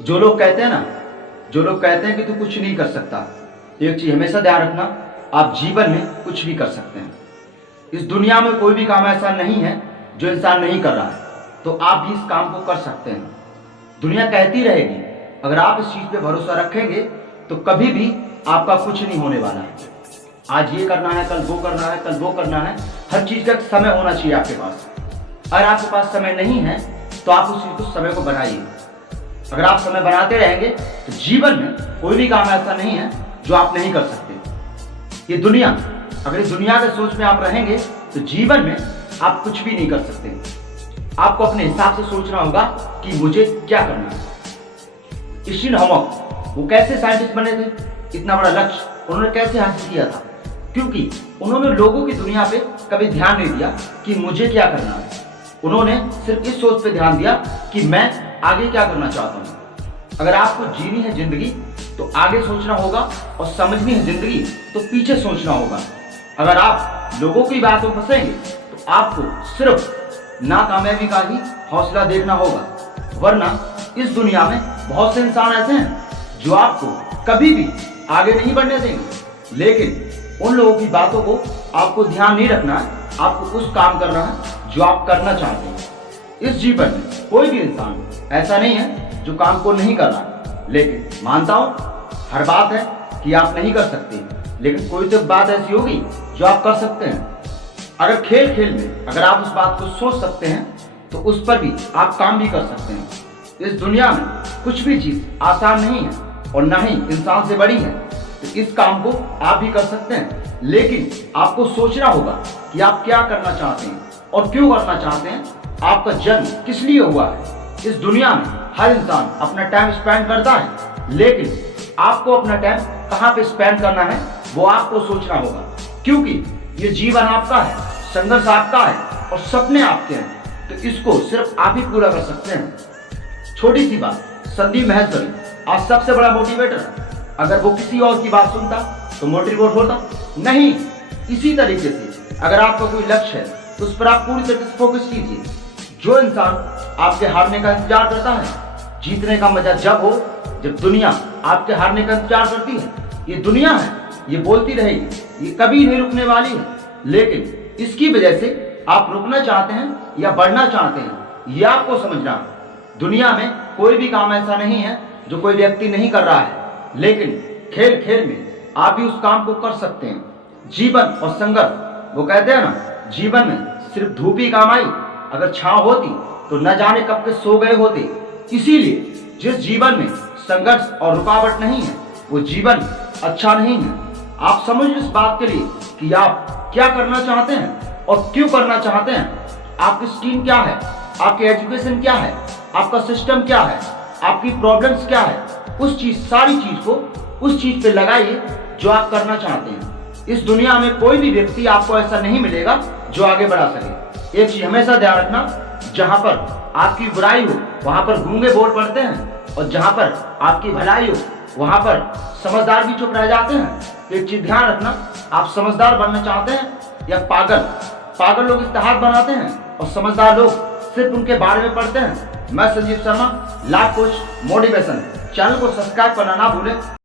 जो लोग कहते हैं ना, जो लोग कहते हैं कि तू कुछ नहीं कर सकता, एक चीज हमेशा ध्यान रखना, आप जीवन में कुछ भी कर सकते हैं। इस दुनिया में कोई भी काम ऐसा नहीं है जो इंसान नहीं कर रहा है, तो आप भी इस काम को कर सकते हैं। दुनिया कहती रहेगी, अगर आप इस चीज पे भरोसा रखेंगे तो कभी भी आपका कुछ नहीं होने वाला है। आज ये करना है, कल वो करना है, कल वो करना है, हर चीज का एक समय होना चाहिए आपके पास। अगर आपके पास समय नहीं है तो आप उस चीज को समय को बनाइए। अगर आप समय बनाते रहेंगे तो जीवन में कोई भी काम ऐसा नहीं है जो आप नहीं कर सकते। ये दुनिया, अगर इस दुनिया के सोच में आप रहेंगे तो जीवन में आप कुछ भी नहीं कर सकते। आपको अपने हिसाब से सोचना होगा कि मुझे क्या करना है। स्टीफन हॉकिंग, वो कैसे साइंटिस्ट बने थे, इतना बड़ा लक्ष्य उन्होंने कैसे हासिल किया था? क्योंकि उन्होंने लोगों की दुनिया पे कभी ध्यान नहीं दिया कि मुझे क्या करना है। उन्होंने सिर्फ इस सोच पे ध्यान दिया कि मैं आगे क्या करना चाहता हूँ। अगर आपको जीनी है जिंदगी तो आगे सोचना होगा, और समझनी है जिंदगी तो पीछे सोचना होगा। अगर आप लोगों की बातों में फंसेंगे तो आपको सिर्फ नाकामयाबी का ही हौसला देखना होगा, वरना इस दुनिया में बहुत से इंसान ऐसे हैं जो आपको कभी भी आगे नहीं बढ़ने देंगे। लेकिन उन लोगों की बातों को आपको ध्यान नहीं रखना है, आपको उस काम करना है जो आप करना चाहते हैं। इस जीवन में कोई भी इंसान ऐसा नहीं है जो काम को नहीं कर रहा। लेकिन मानता हूं हर बात है कि आप नहीं कर सकते, लेकिन कोई तो बात ऐसी होगी जो आप कर सकते हैं। अगर खेल खेल में अगर आप उस बात को सोच सकते हैं तो उस पर भी आप काम भी कर सकते हैं। इस दुनिया में कुछ भी चीज आसान नहीं है और ना ही इंसान से बड़ी है, तो इस काम को आप भी कर सकते हैं। लेकिन आपको सोचना होगा कि आप क्या करना चाहते हैं और क्यों करना चाहते हैं, आपका जन्म किस लिए हुआ है। इस दुनिया में हर इंसान अपना टाइम स्पेंड करता है, लेकिन आपको अपना टाइम कहाँ पे स्पेंड करना है वो आपको सोचना होगा। क्योंकि ये जीवन आपका है, संघर्ष आपका है और सपने आपके हैं, तो इसको सिर्फ आप ही पूरा कर सकते हैं। छोटी सी बात, संदीप माहेश्वरी आज सबसे बड़ा मोटिवेटर है। अगर वो किसी और की बात सुनता तो मोटिवेट होता नहीं। इसी तरीके से अगर आपका कोई लक्ष्य है तो उस पर आप पूरी तरीके से फोकस कीजिए। जो इंसान आपके हारने का इंतजार करता है, जीतने का मजा जब हो जब दुनिया आपके हारने का इंतजार करती है। ये दुनिया है, ये बोलती रहेगी, ये कभी नहीं रुकने वाली है। लेकिन इसकी वजह से आप रुकना चाहते हैं या बढ़ना चाहते हैं, ये आपको समझना है। दुनिया में कोई भी काम ऐसा नहीं है जो कोई व्यक्ति नहीं कर रहा है, लेकिन खेल खेल में आप भी उस काम को कर सकते हैं। जीवन और संघर्ष, वो कहते हैं ना, जीवन में सिर्फ धूप ही काम आई, अगर छांव होती तो न जाने कब के सो गए होते। इसीलिए जिस जीवन में संघर्ष और रुकावट नहीं है वो जीवन अच्छा नहीं है। आप समझ इस बात के लिए कि आप क्या करना चाहते हैं और क्यों करना चाहते हैं। आपकी स्ट्रीम क्या है, आपकी एजुकेशन क्या है, आपका सिस्टम क्या है, आपकी प्रॉब्लम्स क्या है, उस चीज सारी चीज को उस चीज पे लगाइए जो आप करना चाहते हैं। इस दुनिया में कोई भी व्यक्ति आपको ऐसा नहीं मिलेगा जो आगे बढ़ा सके। एक चीज हमेशा ध्यान रखना, जहां पर आपकी बुराई हो वहां पर गूंगे बोल पड़ते हैं, और जहां पर आपकी भलाई हो वहां पर समझदार भी चुप रह जाते हैं। एक चीज ध्यान रखना, आप समझदार बनना चाहते हैं या पागल। पागल लोग इस्तेहार बनाते हैं और समझदार लोग सिर्फ उनके बारे में पढ़ते हैं। मैं Sanjeev Sharma, life coach motivation, channel को सब्सक्राइब करना ना भूलें।